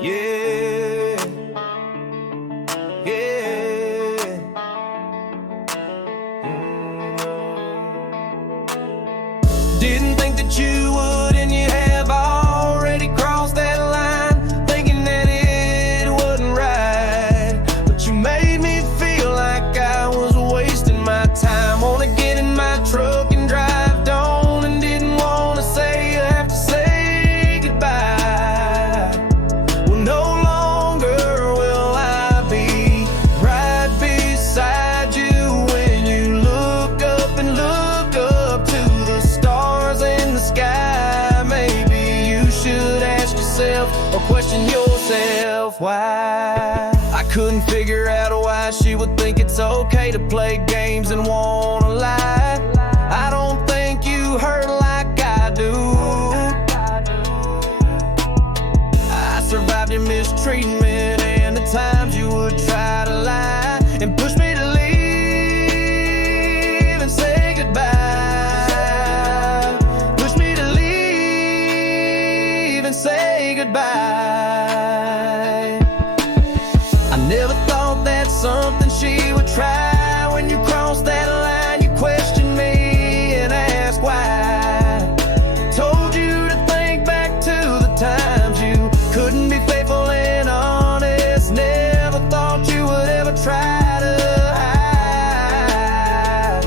Yeah, yeah. Didn't think that you would, and you have already crossed that line, thinking that it wasn't right. But you made me feel like I was wasting my time. Wanna get in my truck and drive down, and didn't wanna say you have to say goodbye. Well, no longer will I be right beside you when you look up and look up to the stars in the sky. Maybe you should ask yourself or question yourself why. I couldn't figure out why she would think it's okay to play games and wanna lie. I don't think you hurt like I do. I survived your mistreatment and the times you would try to lie and push me to leave and say goodbye. Push me to leave and say goodbye. I never thought that's something she would try. When you cross that line, you question me and ask why. Told you to think back to the times you couldn't be faithful and honest. Never thought you would ever try to hide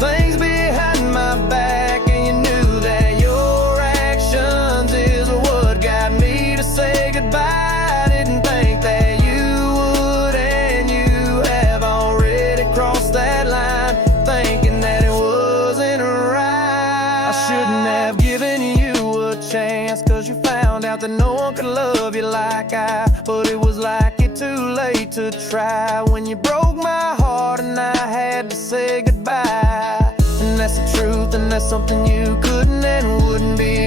things behind my back, and you knew that your actions is what got me to say goodbye. Didn't think that you would, and you have already crossed that line, thinking that it wasn't right. I shouldn't have given you a chance, cause you found out that no one could love you like I. But it was like it too late to try when you broke my heart and I had to say goodbye. And that's the truth, and that's something you couldn't and wouldn't be